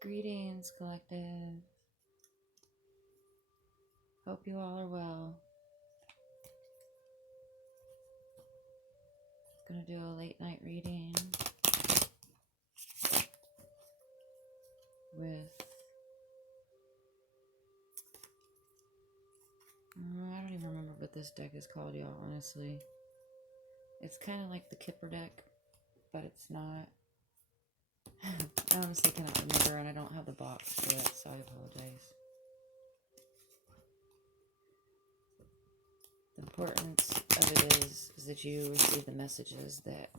Greetings, collective. Hope you all are well. Gonna do a late night reading with I don't even remember what this deck is called, y'all, honestly. It's kind of like the Kipper deck, but it's not. I honestly cannot remember, and I don't have the box for it, so I apologize. The importance of it is that you receive the messages that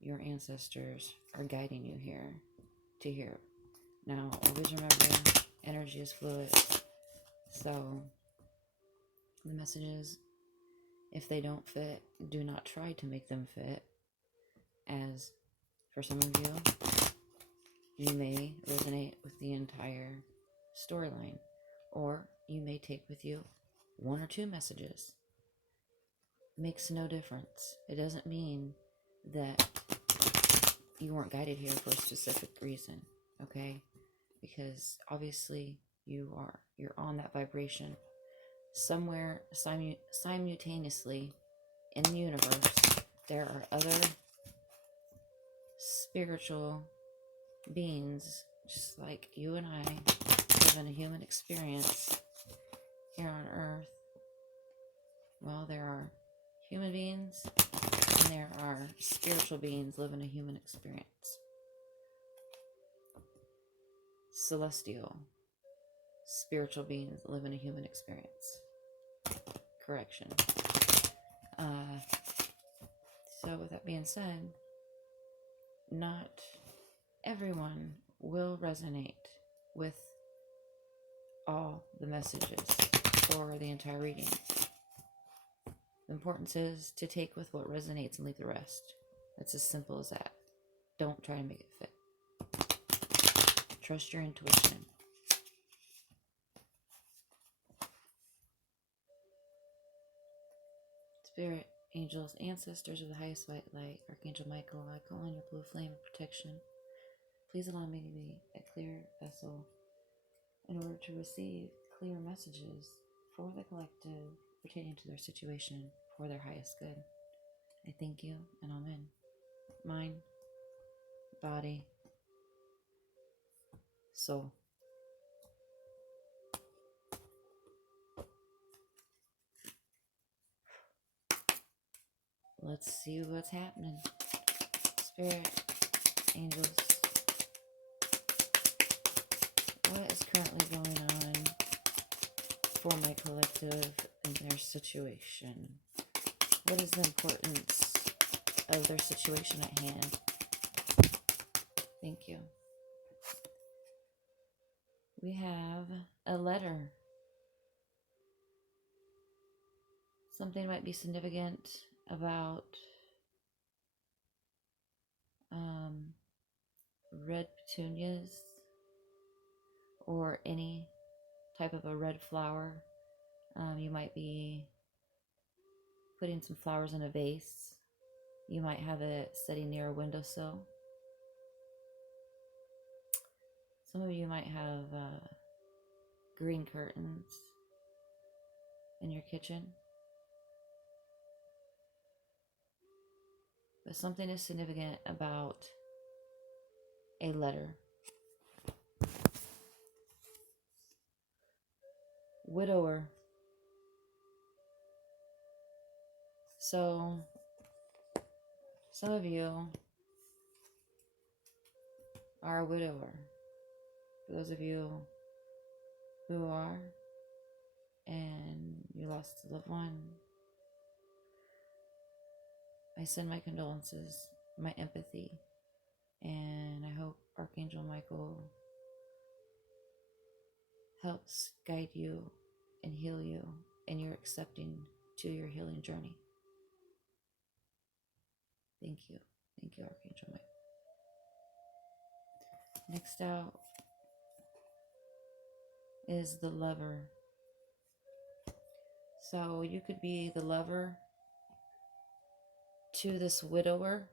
your ancestors are guiding you here to hear. Now, always remember, energy is fluid, so the messages, if they don't fit, do not try to make them fit, as for some of you may resonate with the entire storyline, or you may take with you one or two messages. Makes no difference. It doesn't mean that you weren't guided here for a specific reason, okay? Because obviously you're on that vibration. Somewhere simultaneously in the universe, there are other spiritual beings, just like you and I, living a human experience here on Earth. Well, there are human beings and there are spiritual beings living a human experience. Celestial, spiritual beings living a human experience. Correction. So with that being said, not everyone will resonate with all the messages for the entire reading. The importance is to take with what resonates and leave the rest. It's as simple as that. Don't try to make it fit. Trust your intuition. Spirit, angels, ancestors of the highest white light, Archangel Michael, I call on your blue flame of protection. Please allow me to be a clear vessel in order to receive clear messages for the collective pertaining to their situation for their highest good. I thank you and amen. Mind, body, soul. Let's see what's happening. Spirit, angels, what is currently going on for my collective and their situation? What is the importance of their situation at hand? Thank you. We have a letter. Something might be significant about red petunias or any type of a red flower. You might be putting some flowers in a vase. You might have it sitting near a windowsill. Some of you might have green curtains in your kitchen. But something is significant about a letter. Widower. So, some of you are a widower. For those of you who are, and you lost a loved one, I send my condolences, my empathy, and I hope Archangel Michael helps guide you and heal you in your accepting to your healing journey. Thank you. Thank you, Archangel Michael. Next out is the lover. So you could be the lover to this widower.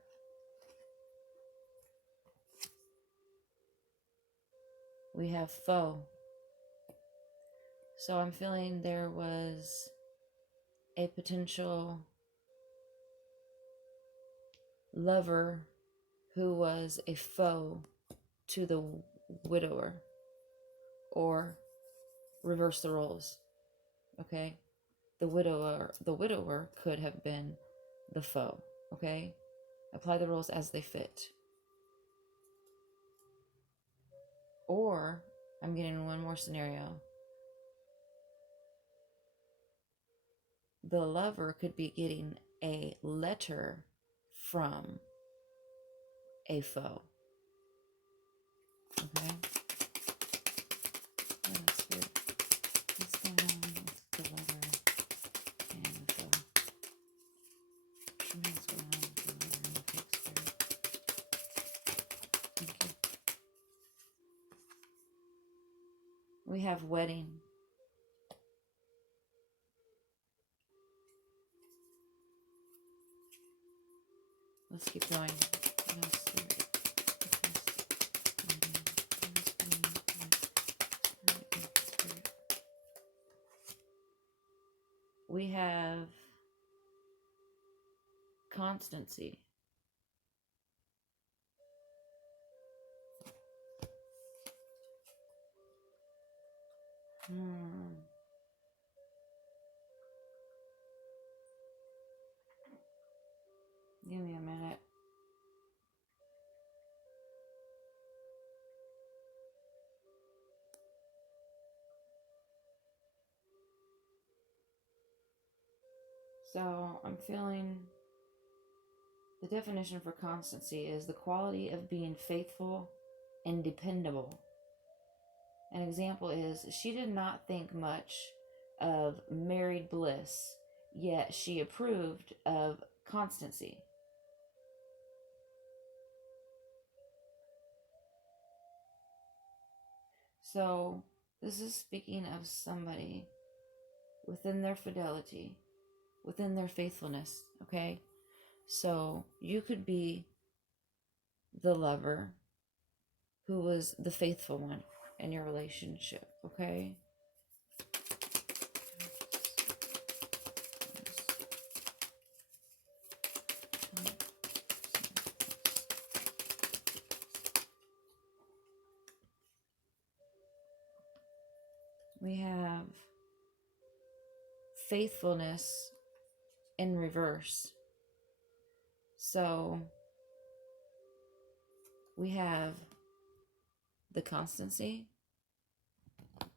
we have foe. So I'm feeling there was a potential lover who was a foe to the widower, or reverse the roles. Okay, the widower could have been the foe. Okay, apply the roles as they fit. Or I'm getting one more scenario. The lover could be getting a letter from a foe. Okay? Let's see what's going on with the lover and the foe. Show me what's going on with the lover and the fake spirit. Thank you. We have wedding. Let's keep going. We have constancy. Give me a minute. So I'm feeling the definition for constancy is the quality of being faithful and dependable. An example is she did not think much of married bliss, yet she approved of constancy. So this is speaking of somebody within their fidelity, within their faithfulness, okay? So you could be the lover who was the faithful one in your relationship, okay? We have faithfulness in reverse. So we have the constancy,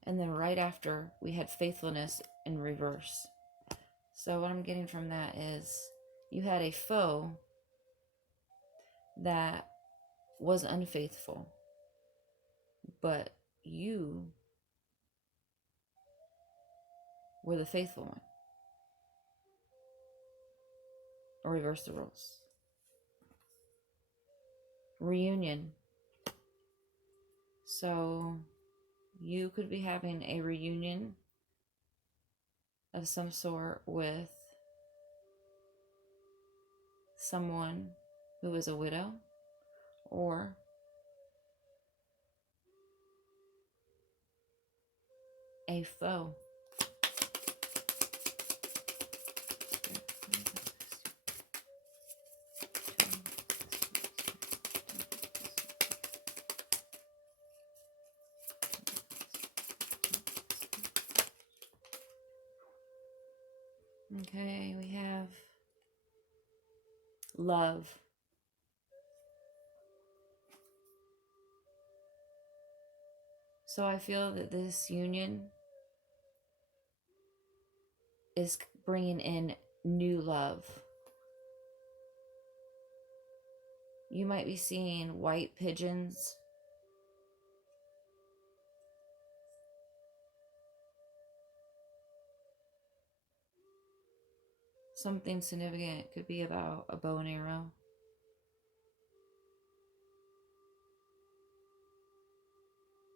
and then right after we had faithfulness in reverse. So what I'm getting from that is you had a foe that was unfaithful, but you were the faithful one. Or reverse the roles. Reunion. So you could be having a reunion of some sort with someone who is a widow, or a foe. Okay, we have love. So I feel that this union is bringing in new love. You might be seeing white pigeons. Something significant could be about a bow and arrow.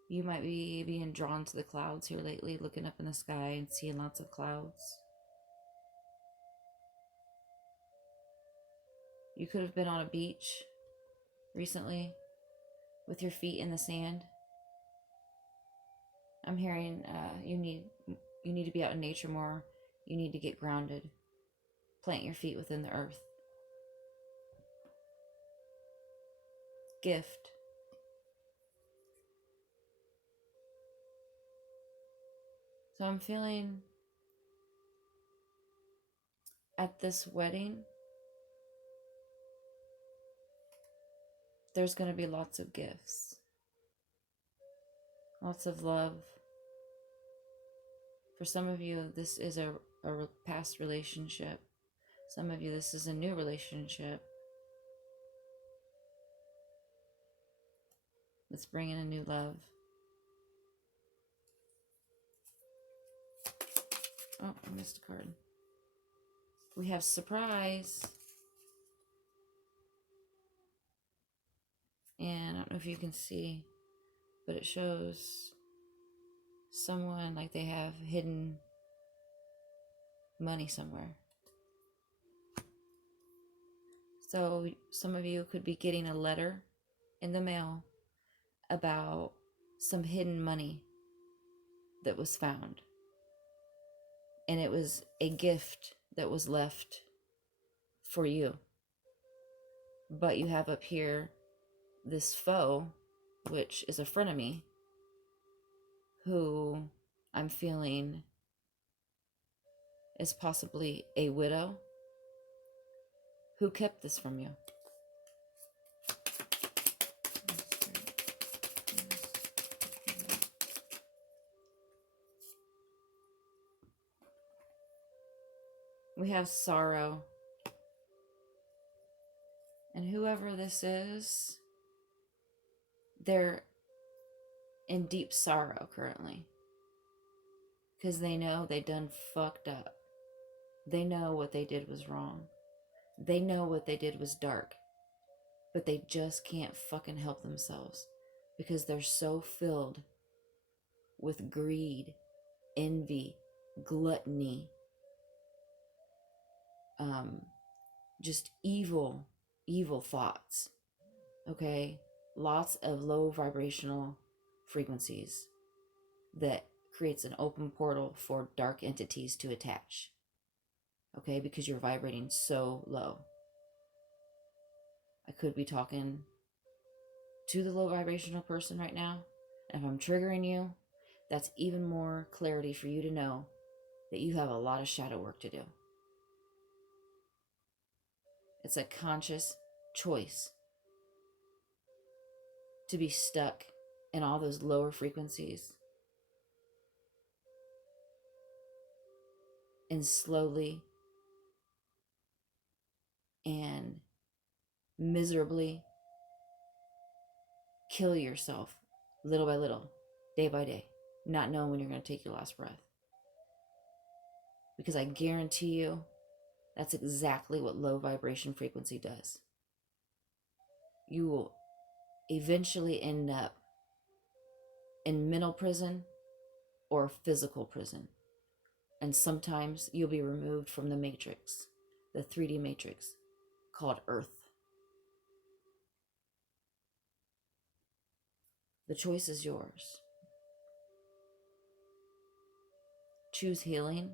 You might be being drawn to the clouds here lately, looking up in the sky and seeing lots of clouds. You could have been on a beach recently with your feet in the sand. I'm hearing you need to be out in nature more. You need to get grounded. Plant your feet within the earth. Gift. So I'm feeling at this wedding, there's going to be lots of gifts, lots of love. For some of you, this is a past relationship. Some of you, this is a new relationship. It's bringing a new love. Oh, I missed a card. We have surprise. And I don't know if you can see, but it shows someone like they have hidden money somewhere. So some of you could be getting a letter in the mail about some hidden money that was found. And it was a gift that was left for you. But you have up here this foe, which is a frenemy, who I'm feeling is possibly a widow who kept this from you. We have sorrow. And whoever this is, they're in deep sorrow currently. Because they know they done fucked up. They know what they did was wrong. They know what they did was dark. But they just can't fucking help themselves. Because they're so filled with greed, envy, gluttony, just evil thoughts. Okay? Lots of low vibrational frequencies that creates an open portal for dark entities to attach. Okay? Because you're vibrating so low. I could be talking to the low vibrational person right now. And if I'm triggering you, that's even more clarity for you to know that you have a lot of shadow work to do. It's a conscious choice to be stuck in all those lower frequencies and slowly and miserably kill yourself little by little, day by day, not knowing when you're going to take your last breath. Because I guarantee you, that's exactly what low vibration frequency does. You will eventually end up in mental prison or physical prison. And sometimes you'll be removed from the matrix, the 3D matrix called Earth. The choice is yours. Choose healing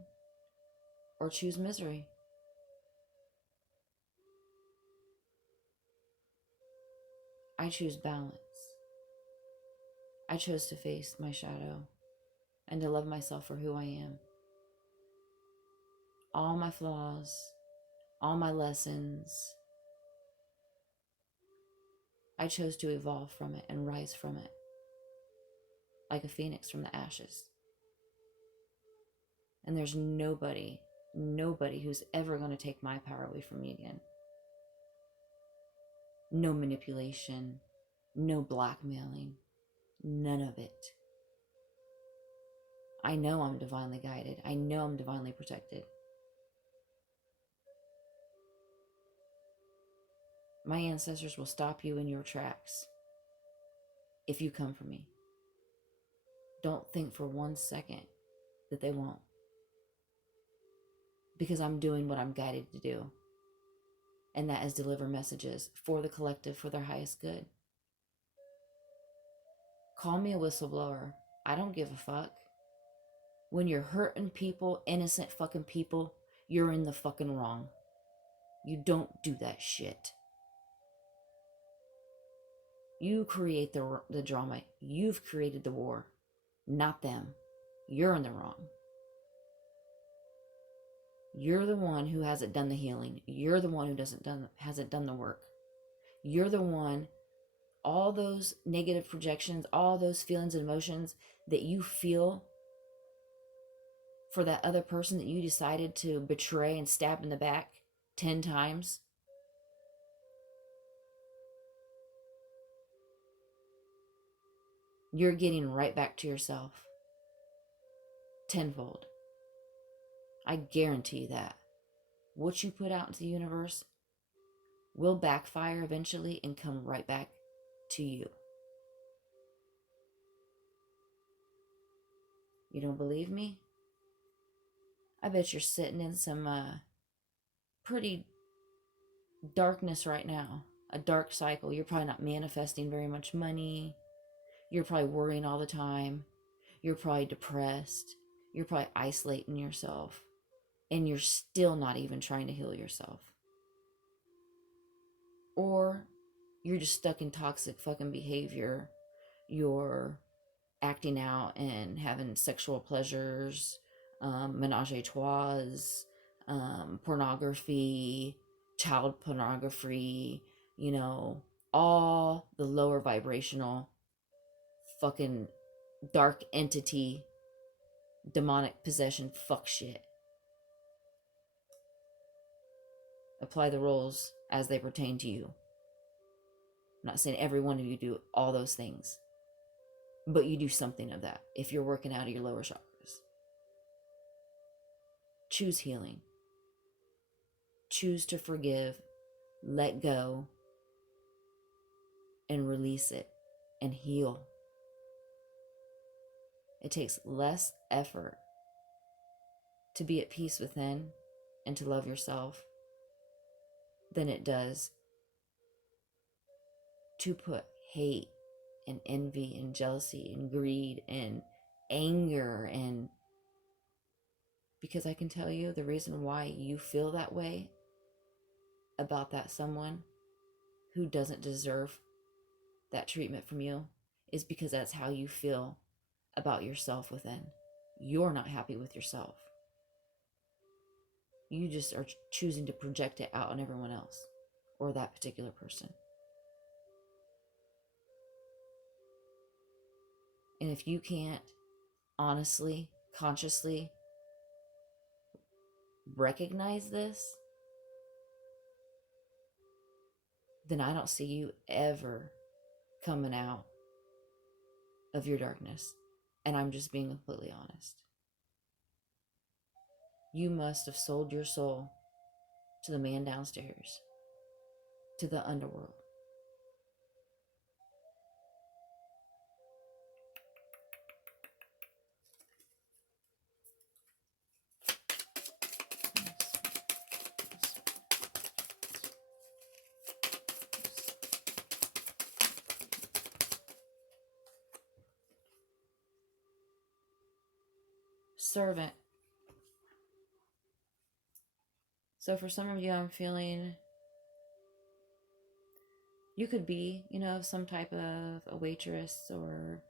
or choose misery. I choose balance. I chose to face my shadow and to love myself for who I am. All my flaws, all my lessons, I chose to evolve from it and rise from it like a phoenix from the ashes. And there's nobody who's ever going to take my power away from me again. No manipulation, no blackmailing, none of it. I know I'm divinely guided. I know I'm divinely protected. My ancestors will stop you in your tracks if you come for me. Don't think for 1 second that they won't. Because I'm doing what I'm guided to do. And that is deliver messages for the collective, for their highest good. Call me a whistleblower. I don't give a fuck. When you're hurting people, innocent fucking people, you're in the fucking wrong. You don't do that shit. You create the drama. You've created the war, not them. You're in the wrong. You're the one who hasn't done the healing. You're the one who hasn't done the work. You're the one, all those negative projections, all those feelings and emotions that you feel for that other person that you decided to betray and stab in the back 10 times. You're getting right back to yourself. Tenfold. I guarantee that. What you put out into the universe will backfire eventually and come right back to you. You don't believe me? I bet you're sitting in some pretty darkness right now. A dark cycle. You're probably not manifesting very much money. You're probably worrying all the time. You're probably depressed. You're probably isolating yourself. And you're still not even trying to heal yourself. Or you're just stuck in toxic fucking behavior. You're acting out and having sexual pleasures, menage a trois, pornography, child pornography, you know, all the lower vibrational fucking dark entity, demonic possession fuck shit. Apply the rules as they pertain to you. I'm not saying every one of you do all those things, but you do something of that if you're working out of your lower chakras. Choose healing. Choose to forgive, let go, and release it and heal. It takes less effort to be at peace within and to love yourself than it does to put hate and envy and jealousy and greed and anger. And because I can tell you the reason why you feel that way about that someone who doesn't deserve that treatment from you is because that's how you feel about yourself within. You're not happy with yourself. You just are choosing to project it out on everyone else or that particular person. And if you can't honestly, consciously recognize this, then I don't see you ever coming out of your darkness. And I'm just being completely honest. You must have sold your soul to the man downstairs, to the underworld. Servant. So for some of you, I'm feeling you could be, some type of a waitress, or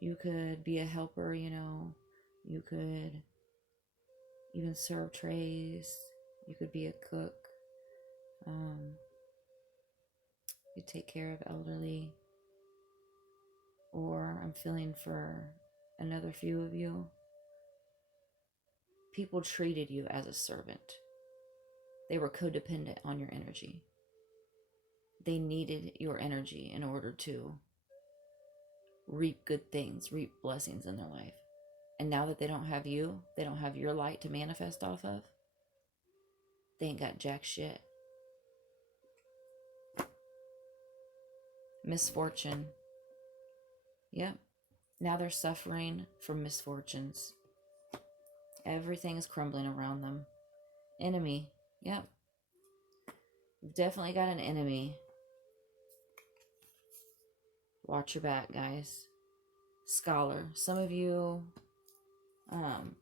you could be a helper, you could even serve trays, you could be a cook, you take care of elderly, or I'm feeling for another few of you, people treated you as a servant. They were codependent on your energy. They needed your energy in order to reap good things, reap blessings in their life. And now that they don't have you, they don't have your light to manifest off of, they ain't got jack shit. Misfortune. Yep. Now they're suffering from misfortunes. Everything is crumbling around them. Enemy. Yep. You've definitely got an enemy. Watch your back, guys. scholar. Some of you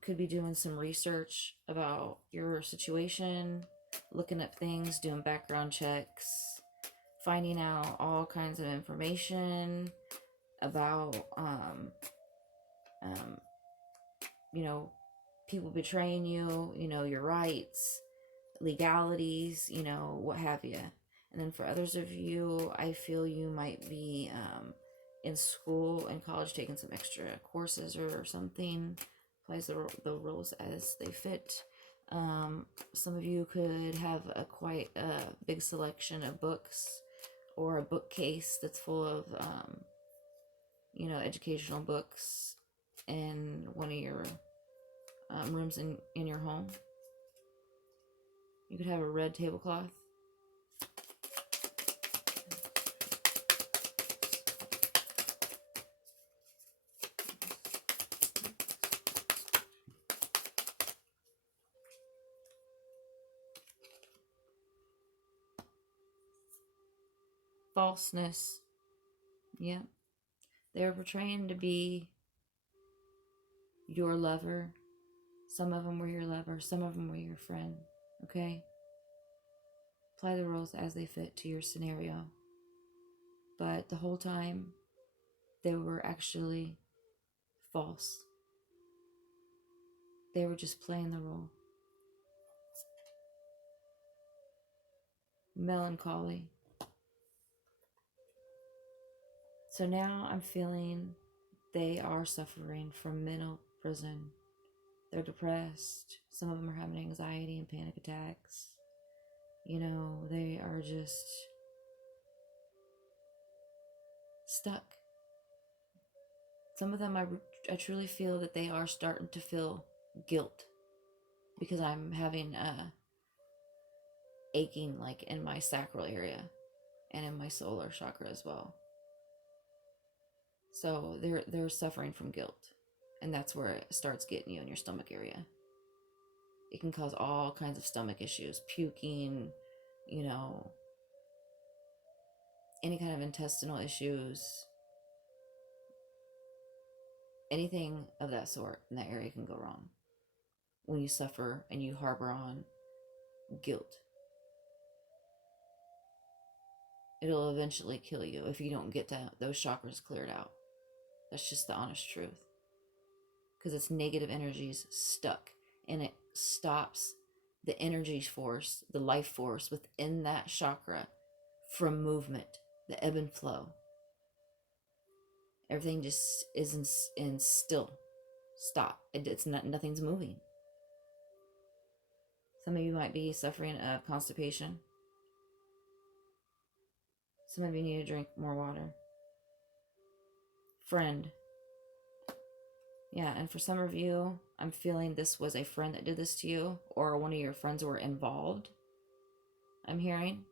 could be doing some research about your situation, looking up things, doing background checks, finding out all kinds of information about, you know, people betraying you, you know, your rights, legalities, you know, what have you. And then for others of you, I feel you might be in school and college taking some extra courses or something. Applies the rules as they fit. Some of you could have quite a big selection of books or a bookcase that's full of, you know, educational books in one of your rooms in your home. You could have a red tablecloth. Falseness. Yeah. They were portraying to be your lover. Some of them were your lover. Some of them were your friend. Okay? Apply the rules as they fit to your scenario. But the whole time, they were actually false. They were just playing the role. Melancholy. So now I'm feeling they are suffering from mental prison. They're depressed. Some of them are having anxiety and panic attacks. You know, they are just stuck. Some of them, I truly feel that they are starting to feel guilt because I'm having aching like in my sacral area and in my solar chakra as well. So they're suffering from guilt, and that's where it starts getting you in your stomach area. It can cause all kinds of stomach issues, puking, you know, any kind of intestinal issues, anything of that sort in that area can go wrong when you suffer and you harbor on guilt. It'll eventually kill you if you don't get those chakras cleared out. That's just the honest truth. Because it's negative energies stuck, and it stops the energy force, the life force within that chakra from movement, the ebb and flow. Everything just is in still. Stop. It's not, nothing's moving. Some of you might be suffering of constipation. Some of you need to drink more water. Friend. Yeah, and for some of you, I'm feeling this was a friend that did this to you, or one of your friends were involved. I'm hearing.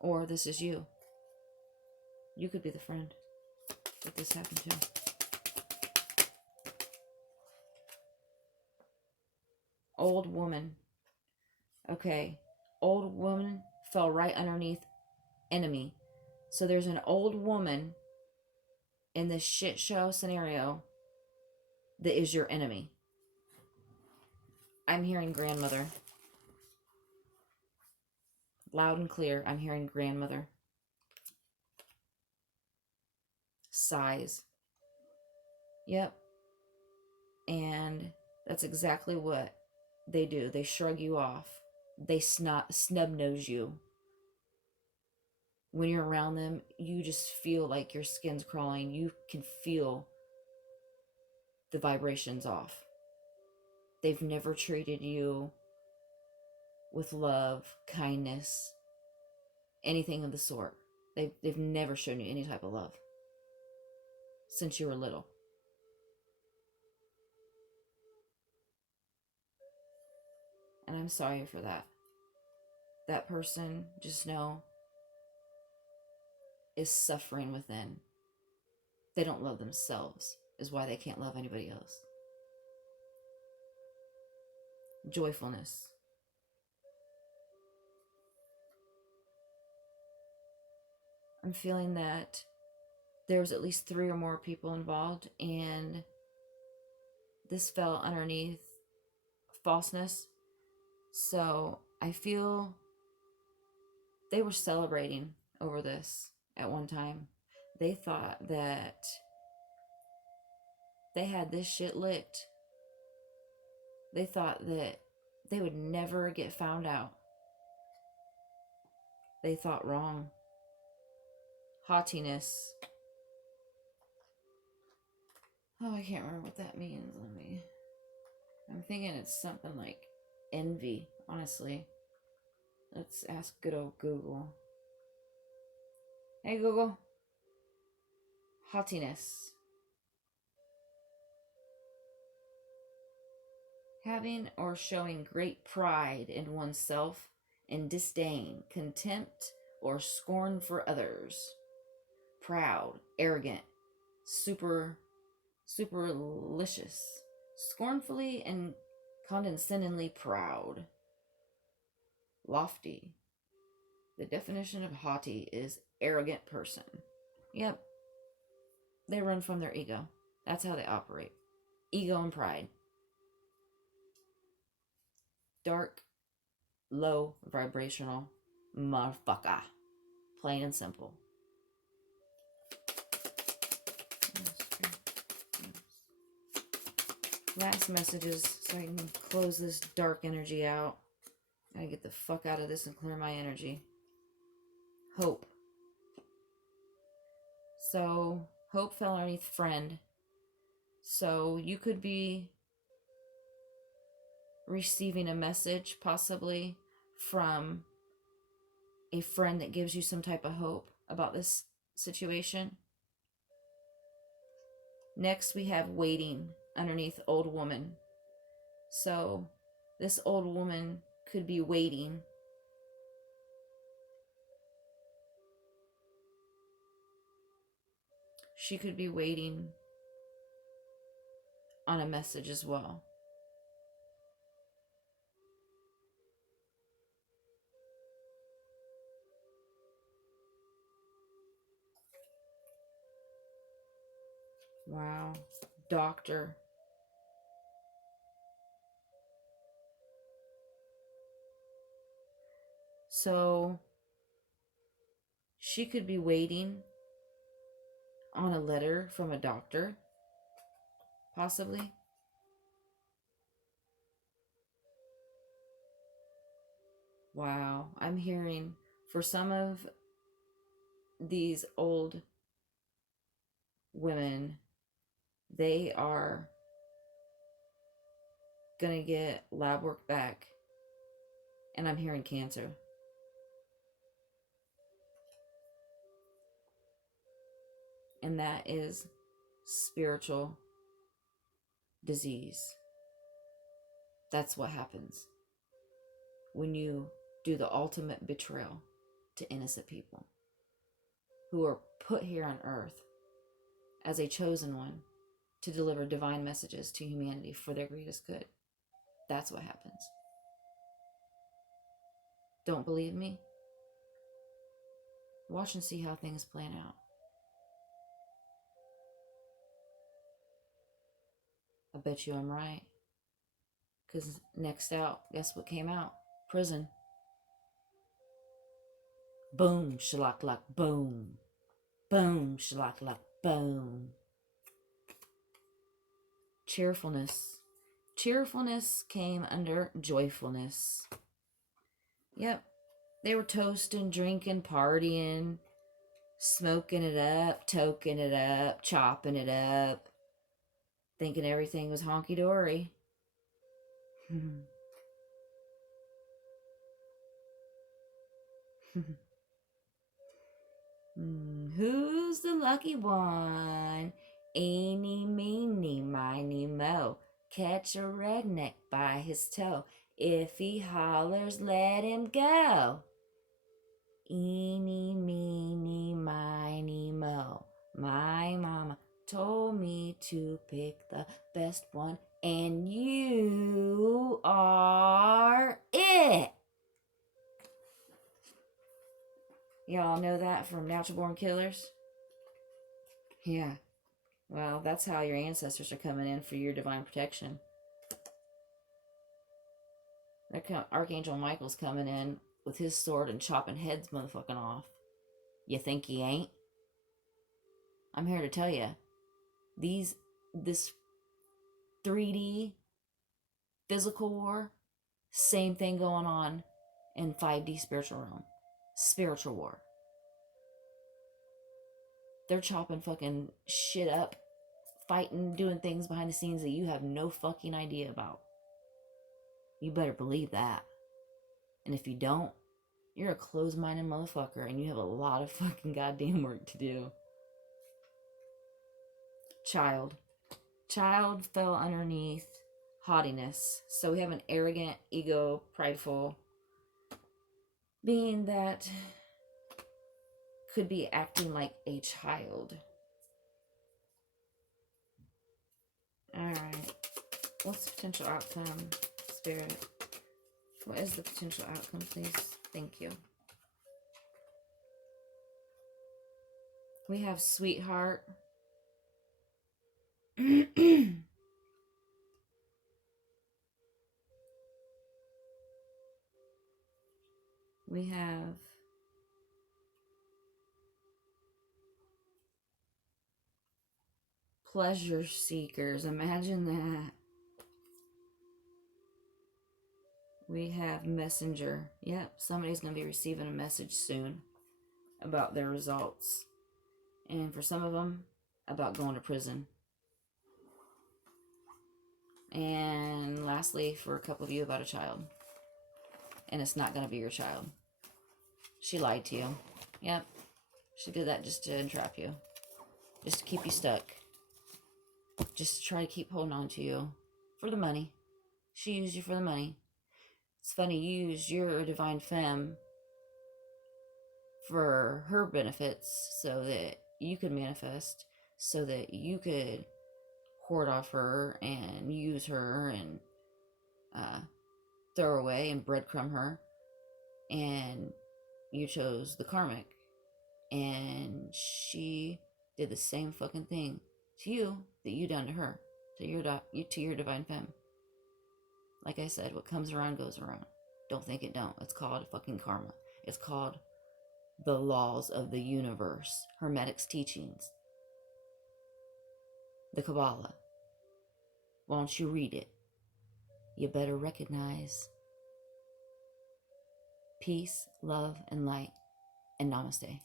Or this is you. You could be the friend that this happened to. Old woman. Okay. Old woman fell right underneath enemy. So there's an old woman in this shit show scenario that is your enemy. I'm hearing grandmother. Loud and clear, I'm hearing grandmother. Sighs. Yep. And that's exactly what they do. They shrug you off. They snub nose you. When you're around them, you just feel like your skin's crawling. You can feel the vibrations off. They've never treated you with love, kindness, anything of the sort. They've never shown you any type of love since you were little. And I'm sorry for that. That person, just know, is suffering within. They don't love themselves, is why they can't love anybody else. Joyfulness. I'm feeling that there's at least 3 or more people involved, and this fell underneath falseness. So I feel they were celebrating over this at one time. They thought that they had this shit licked. They thought that they would never get found out. They thought wrong. Haughtiness. Oh, I can't remember what that means. I'm thinking it's something like envy, honestly. Let's ask good old Google. Hey, Google. Haughtiness. Having or showing great pride in oneself and disdain, contempt, or scorn for others. Proud, arrogant, supercilious, scornfully and condescendingly proud. Lofty. The definition of haughty is arrogant person. Yep. They run from their ego. That's how they operate. Ego and pride. Dark, low vibrational motherfucker. Plain and simple. Last messages so I can close this dark energy out. I gotta get the fuck out of this and clear my energy. Hope. So, hope fell underneath friend. So, you could be receiving a message, possibly, from a friend that gives you some type of hope about this situation. Next, we have waiting underneath old woman. So, this old woman could be waiting. She could be waiting on a message as well. Wow. Doctor. So, she could be waiting on a letter from a doctor, possibly. Wow. I'm hearing for some of these old women, they are gonna get lab work back, and I'm hearing cancer. And that is spiritual disease. That's what happens when you do the ultimate betrayal to innocent people who are put here on earth as a chosen one to deliver divine messages to humanity for their greatest good. That's what happens. Don't believe me? Watch and see how things plan out. I bet you I'm right. Because next out, guess what came out? Prison. Boom, shalak-lak, boom. Boom, shalak-lak, boom. Cheerfulness. Cheerfulness came under joyfulness. Yep. They were toasting, drinking, partying, smoking it up, toking it up, chopping it up, thinking everything was honky-dory. Who's the lucky one? Eeny, meeny, miny, mo. Catch a redneck by his toe. If he hollers, let him go. Eeny, meeny, miny, mo. My mama told me to pick the best one, and you are it. Y'all know that from Natural Born Killers? Yeah. Well, that's how your ancestors are coming in for your divine protection. Archangel Michael's coming in with his sword and chopping heads motherfucking off. You think he ain't? I'm here to tell you, this 3D physical war, same thing going on in 5D spiritual realm. Spiritual war. They're chopping fucking shit up, fighting, doing things behind the scenes that you have no fucking idea about. You better believe that. And if you don't, you're a closed-minded motherfucker and you have a lot of fucking goddamn work to do. Child fell underneath haughtiness. So we have an arrogant, ego, prideful being that could be acting like a child. Alright. What's the potential outcome, Spirit? What is the potential outcome, please? Thank you. We have sweetheart. We have pleasure seekers. Imagine that. We have messenger. Yep, somebody's going to be receiving a message soon about their results. And for some of them, about going to prison. And lastly, for a couple of you, about a child. And it's not going to be your child. She lied to you. Yep. She did that just to entrap you. Just to keep you stuck. Just to try to keep holding on to you. For the money. She used you for the money. It's funny, you used your divine femme for her benefits so that you could manifest. So that you could hoard off her and use her and throw her away and breadcrumb her. And you chose the karmic. And she did the same fucking thing to you that you done to her, to your divine femme. Like I said, what comes around goes around. Don't think it don't. It's called fucking karma. It's called the laws of the universe. Hermetic's teachings. The Kabbalah. Why don't you read it? You better recognize. Peace, love, and light. And namaste.